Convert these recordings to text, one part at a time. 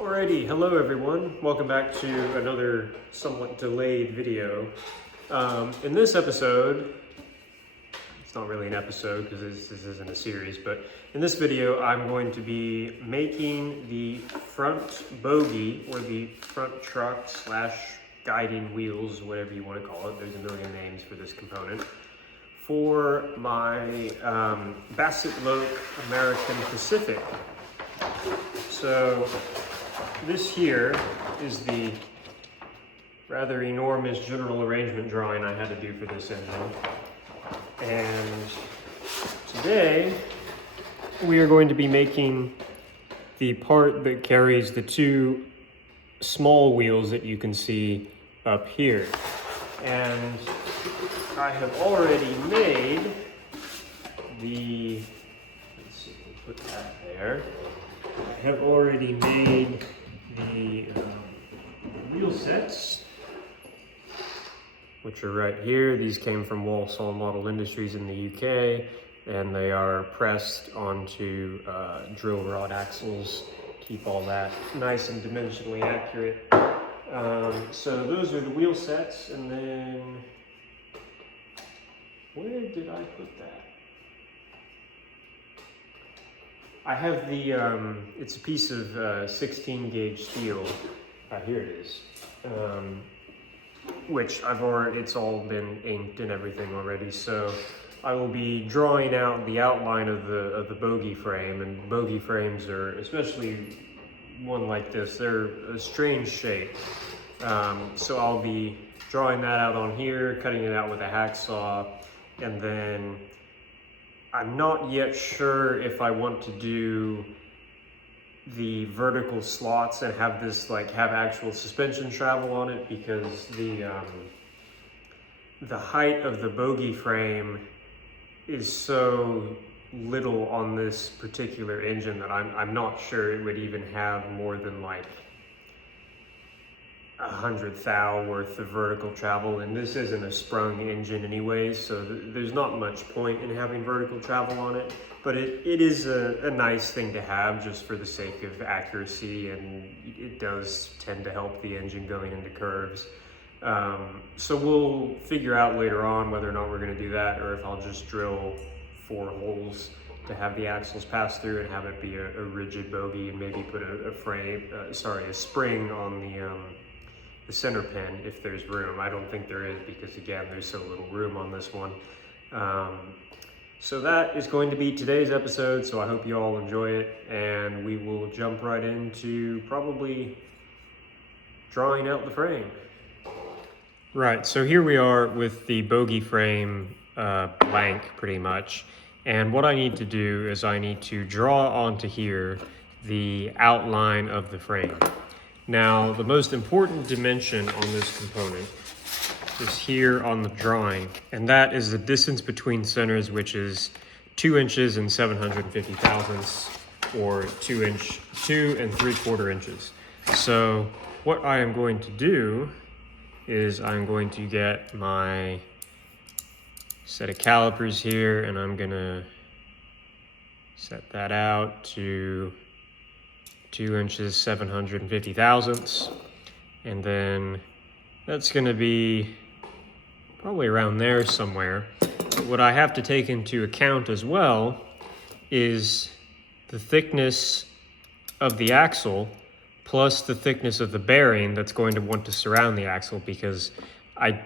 Alrighty, hello everyone. Welcome back to another somewhat delayed video. In this episode, it's not really an episode because this isn't a series, but in this video I'm going to be making the front bogie, or the front truck / guiding wheels, whatever you want to call it. There's a million names for this component. For my Bassett Loc American Pacific. So this here is the rather enormous general arrangement drawing I had to do for this engine. And today we are going to be making the part that carries the two small wheels that you can see up here. And I have already made the, let's see, we'll put that there. I have already made the wheel sets, which are right here. These came from Walsall Model Industries in the UK, and they are pressed onto drill rod axles. Keep all that nice and dimensionally accurate. So those are the wheel sets, and then where did I put that? I have the, it's a piece of 16 gauge steel, here it is, which it's all been inked and everything already, so I will be drawing out the outline of the bogie frame, and bogie frames are, especially one like this, they're a strange shape, so I'll be drawing that out on here, cutting it out with a hacksaw, and then I'm not yet sure if I want to do the vertical slots and have this have actual suspension travel on it, because the height of the bogie frame is so little on this particular engine that I'm not sure it would even have more than 100 thou worth of vertical travel, and this isn't a sprung engine anyways, so there's not much point in having vertical travel on it, but it is a nice thing to have just for the sake of accuracy, and it does tend to help the engine going into curves. So we'll figure out later on whether or not we're going to do that, or if I'll just drill 4 holes to have the axles pass through and have it be a rigid bogie, and maybe put a spring on the center pin if there's room. I don't think there is, because again, there's so little room on this one. So that is going to be today's episode, so I hope you all enjoy it, and we will jump right into probably drawing out the frame. Right, so here we are with the bogie frame blank pretty much, and what I need to do is I need to draw onto here the outline of the frame. Now, the most important dimension on this component is here on the drawing, and that is the distance between centers, which is 2 inches and 750 thousandths, or 2 3/4 inches. So what I am going to do is I'm going to get my set of calipers here, and I'm gonna set that out to 2 inches, 750 thousandths. And then that's gonna be probably around there somewhere. But what I have to take into account as well is the thickness of the axle plus the thickness of the bearing that's going to want to surround the axle, because I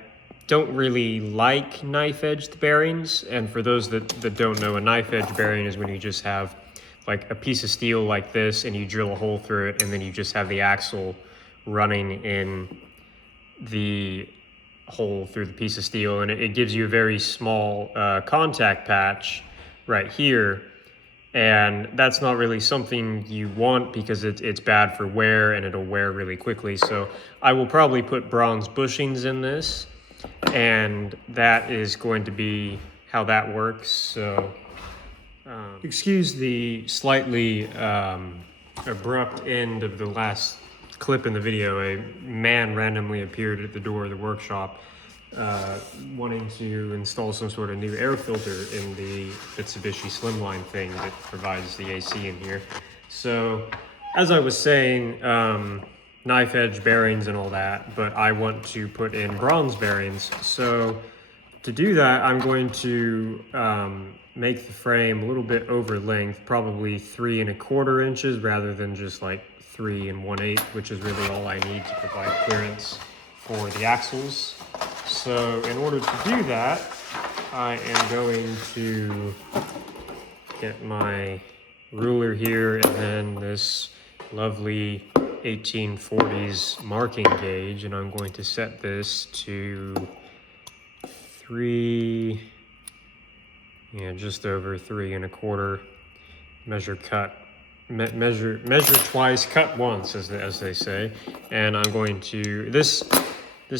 don't really like knife-edged bearings. And for those that don't know, a knife-edge bearing is when you just have a piece of steel like this, and you drill a hole through it, and then you just have the axle running in the hole through the piece of steel, and it gives you a very small contact patch right here, and that's not really something you want, because it's bad for wear, and it'll wear really quickly. So I will probably put bronze bushings in this, and that is going to be how that works. So excuse the slightly abrupt end of the last clip in the video. A man randomly appeared at the door of the workshop wanting to install some sort of new air filter in the Mitsubishi Slimline thing that provides the AC in here. So as I was saying, knife edge bearings and all that, but I want to put in bronze bearings. So to do that, I'm going to make the frame a little bit over length, probably 3 1/4 inches rather than just like 3 1/8, which is really all I need to provide clearance for the axles. So in order to do that, I am going to get my ruler here and then this lovely 1840s marking gauge, and I'm going to set this to just over 3 1/4. Measure twice, cut once, as they say. And I'm going to, this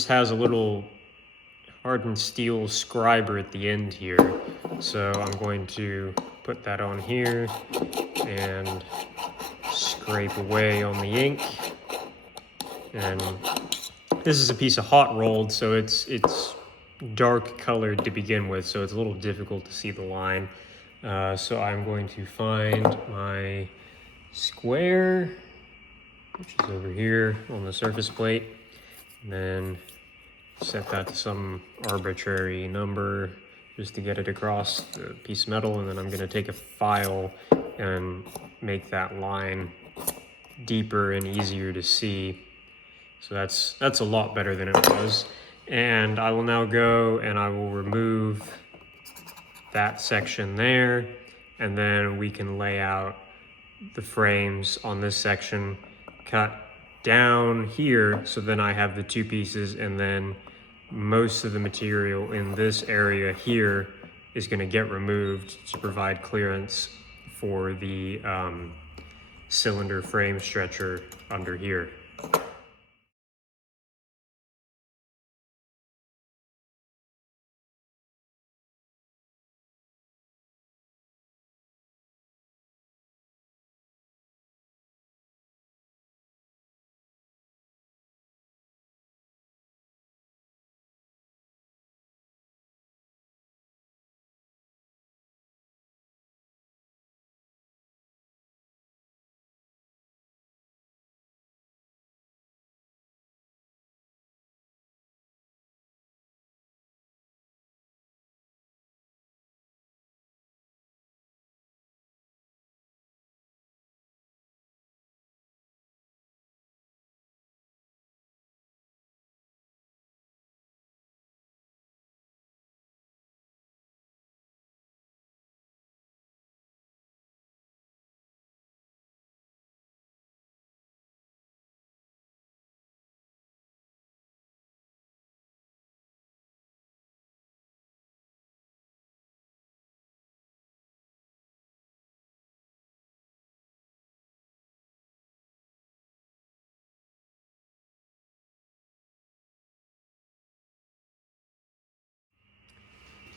has a little hardened steel scriber at the end here. So I'm going to put that on here and scrape away on the ink. And this is a piece of hot rolled, so it's dark colored to begin with, so it's a little difficult to see the line. So I'm going to find my square, which is over here on the surface plate, and then set that to some arbitrary number just to get it across the piece of metal. And then I'm going to take a file and make that line deeper and easier to see. So that's a lot better than it was. And I will now go and I will remove that section there, and then we can lay out the frames on this section, cut down here, so then I have the 2 pieces, and then most of the material in this area here is going to get removed to provide clearance for the cylinder frame stretcher under here.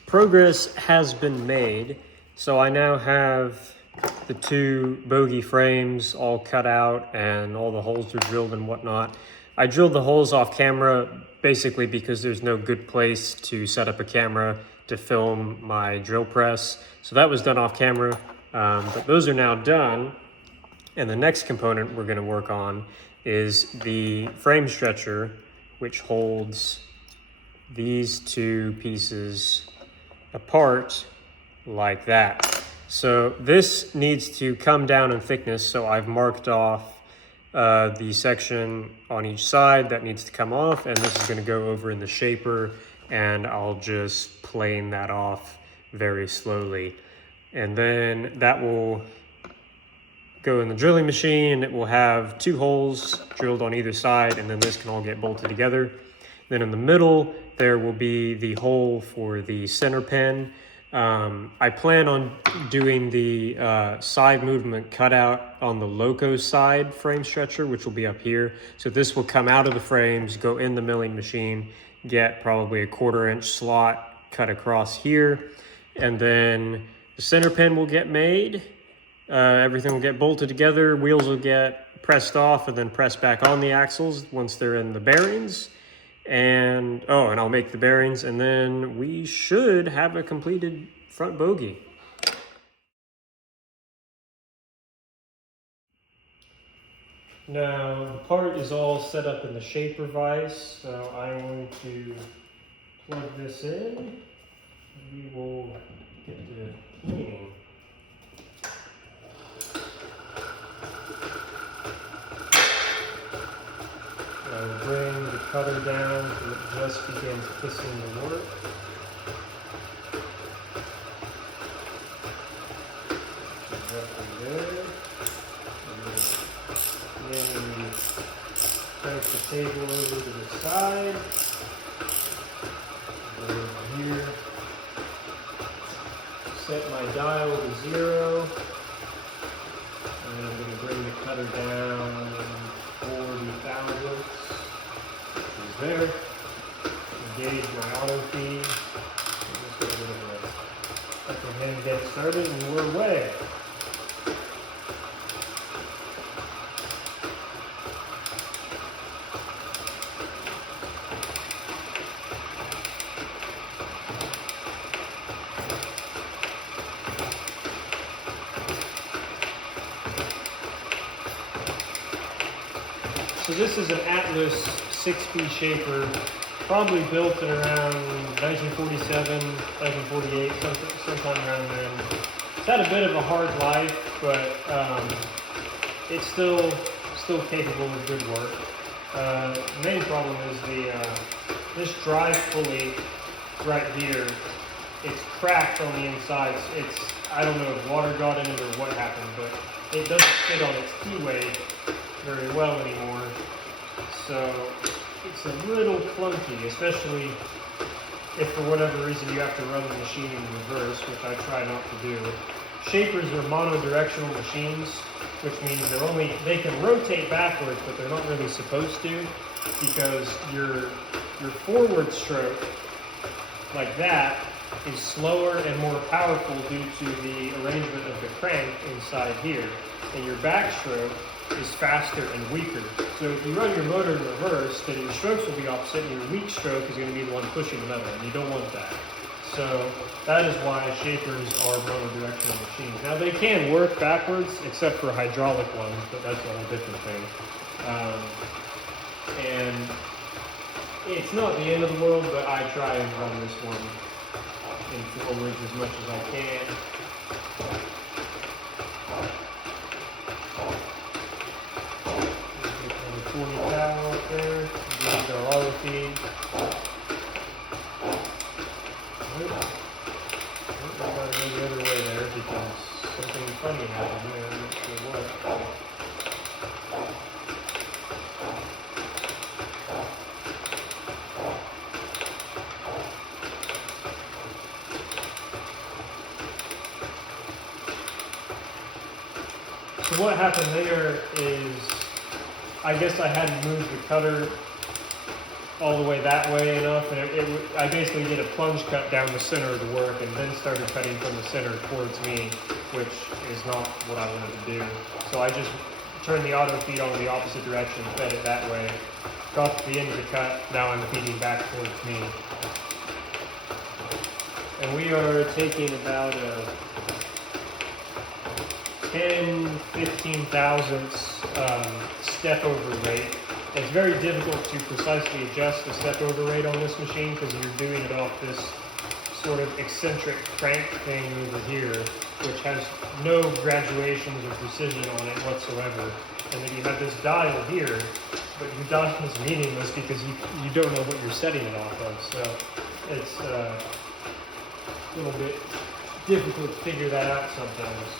Progress has been made, so I now have the 2 bogie frames all cut out and all the holes are drilled and whatnot. I drilled the holes off camera basically because there's no good place to set up a camera to film my drill press. So that was done off camera, but those are now done. And the next component we're going to work on is the frame stretcher, which holds these 2 pieces apart like that. So this needs to come down in thickness, so I've marked off the section on each side that needs to come off, and this is going to go over in the shaper, and I'll just plane that off very slowly. And then that will go in the drilling machine, and it will have 2 holes drilled on either side, and then this can all get bolted together. Then in the middle, there will be the hole for the center pin. I plan on doing the side movement cutout on the Loco side frame stretcher, which will be up here. So this will come out of the frames, go in the milling machine, get probably a 1/4 inch slot cut across here. And then the center pin will get made. Everything will get bolted together. Wheels will get pressed off and then pressed back on the axles once they're in the bearings. And I'll make the bearings, and then we should have a completed front bogie. Now the part is all set up in the shaper vise, so I'm going to plug this in and we will get to cleaning. I will bring the cutter down so it just begins kissing the work. Roughly there. And then we crank the table over to the side. Over here, set my dial to 0. And I'm going to bring the cutter down 40 thousandths, which is there. Engage my auto feed. Just get a bit of a upper hand get started, and we're away. So this is an Atlas 6B shaper, probably built in around 1947, 1948, sometime around then. It's had a bit of a hard life, but it's still capable of good work. The main problem is this drive pulley right here. It's cracked on the inside. I don't know if water got in it or what happened, but it doesn't fit on its keyway very well anymore, so it's a little clunky, especially if for whatever reason you have to run the machine in reverse, which I try not to do. Shapers are monodirectional machines, which means they can rotate backwards, but they're not really supposed to, because your forward stroke, like that, is slower and more powerful due to the arrangement of the crank inside here, and your backstroke is faster and weaker. So if you run your motor in reverse, then your strokes will be opposite, and your weak stroke is going to be the one pushing the metal, and you don't want that. So that is why shapers are monodirectional machines. Now they can work backwards, except for hydraulic ones, but that's a whole different thing. And it's not the end of the world, but I try and run this one in forwards as much as I can. 40 thou up there. Use our auto feed. I gotta go the other way there because something funny happened there. I'm not sure what. So what happened there is, I guess I hadn't moved the cutter all the way that way enough, and I basically did a plunge cut down the center of the work and then started cutting from the center towards me, which is not what I wanted to do. So I just turned the auto feed on the opposite direction, fed it that way, got to the end of the cut, now I'm feeding back towards me. And we are taking about a 10-15 thousandths step over rate. It's very difficult to precisely adjust the step over rate on this machine because you're doing it off this sort of eccentric crank thing over here, which has no graduations or precision on it whatsoever. And then you have this dial here, but your dial is meaningless because you don't know what you're setting it off of. So it's a little bit difficult to figure that out sometimes.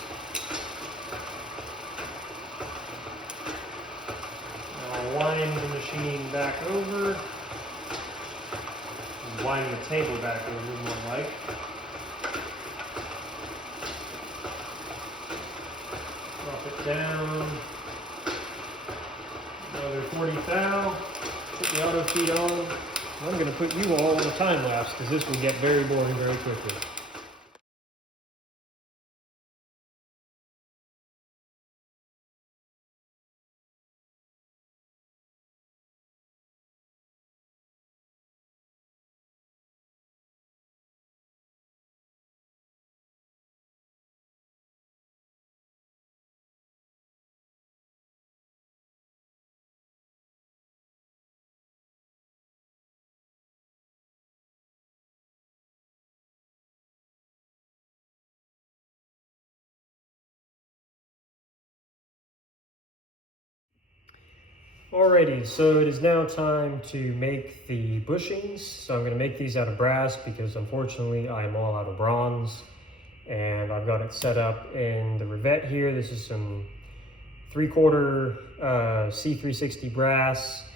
Wind the machine back over, wind the table back over more like. Drop it down, another 40 thou, put the auto feed on. I'm going to put you all on a time lapse because this will get very boring very quickly. Alrighty, so it is now time to make the bushings. So I'm going to make these out of brass because unfortunately I am all out of bronze. And I've got it set up in the revet here. This is some 3/4 C360 brass.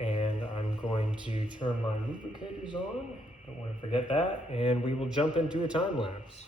And I'm going to turn my lubricators on. Don't want to forget that. And we will jump into a time lapse.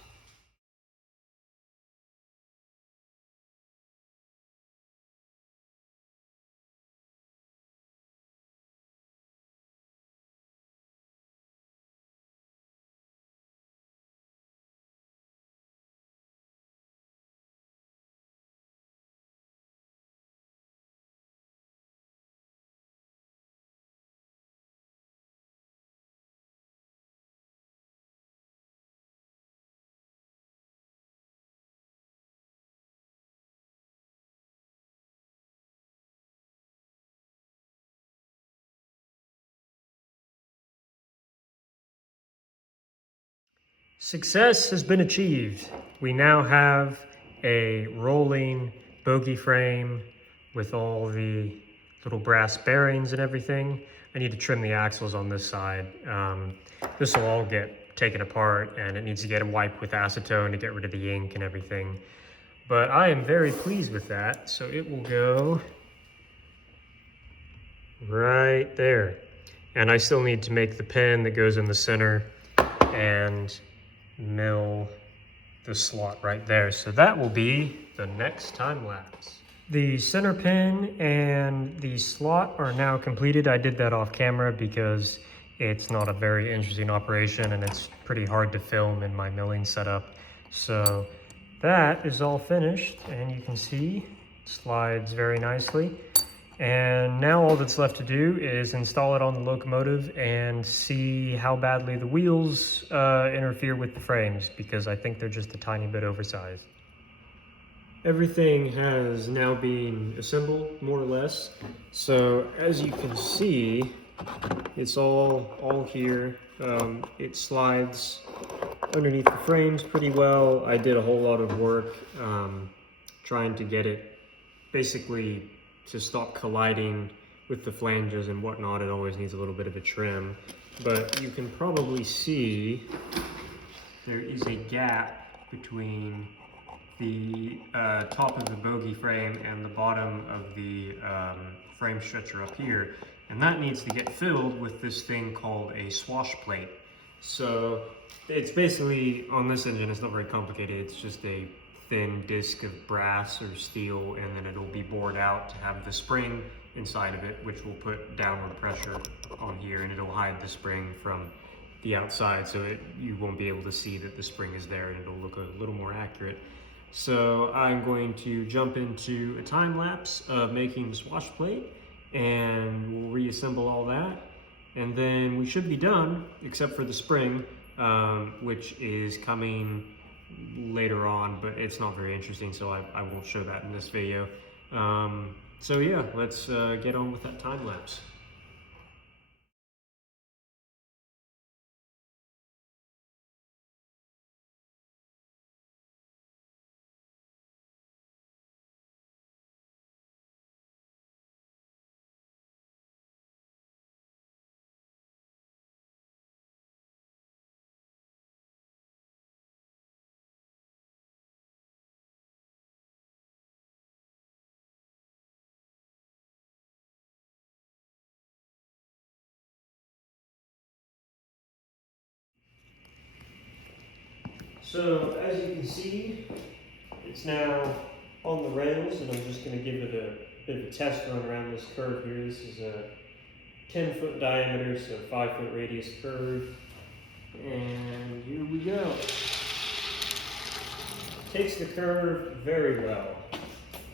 Success has been achieved. We now have a rolling bogie frame with all the little brass bearings and everything. I need to trim the axles on this side. This will all get taken apart and it needs to get wiped with acetone to get rid of the ink and everything. But I am very pleased with that. So it will go right there. And I still need to make the pin that goes in the center and mill the slot right there. So that will be the next time lapse. The center pin and the slot are now completed. I did that off camera because it's not a very interesting operation and it's pretty hard to film in my milling setup. So that is all finished and you can see it slides very nicely. And now all that's left to do is install it on the locomotive and see how badly the wheels interfere with the frames, because I think they're just a tiny bit oversized. Everything has now been assembled, more or less. So as you can see, it's all here. It slides underneath the frames pretty well. I did a whole lot of work trying to get it basically to stop colliding with the flanges and whatnot. It always needs a little bit of a trim, but you can probably see there is a gap between the top of the bogie frame and the bottom of the frame stretcher up here, and that needs to get filled with this thing called a swash plate. So it's basically, on this engine, it's not very complicated. It's just a thin disc of brass or steel, and then it'll be bored out to have the spring inside of it, which will put downward pressure on here, and it'll hide the spring from the outside, so you won't be able to see that the spring is there, and it'll look a little more accurate. So I'm going to jump into a time lapse of making the swash plate, and we'll reassemble all that, and then we should be done, except for the spring, which is coming later on, but it's not very interesting, so I won't show that in this video. So yeah, let's get on with that time lapse. So as you can see, it's now on the rails, and I'm just going to give it a bit of a test run around this curve here. This is a 10-foot diameter, so 5-foot radius curve, and here we go. Takes the curve very well.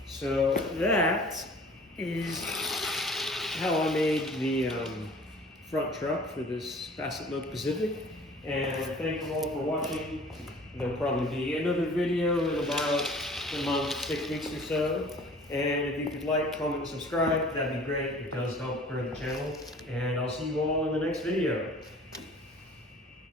So that is how I made the front truck for this Bassett Loc Pacific, and thank you all for watching. There'll probably be another video in about a month, 6 weeks or so. And if you could like, comment, and subscribe, that'd be great. It does help grow the channel. And I'll see you all in the next video.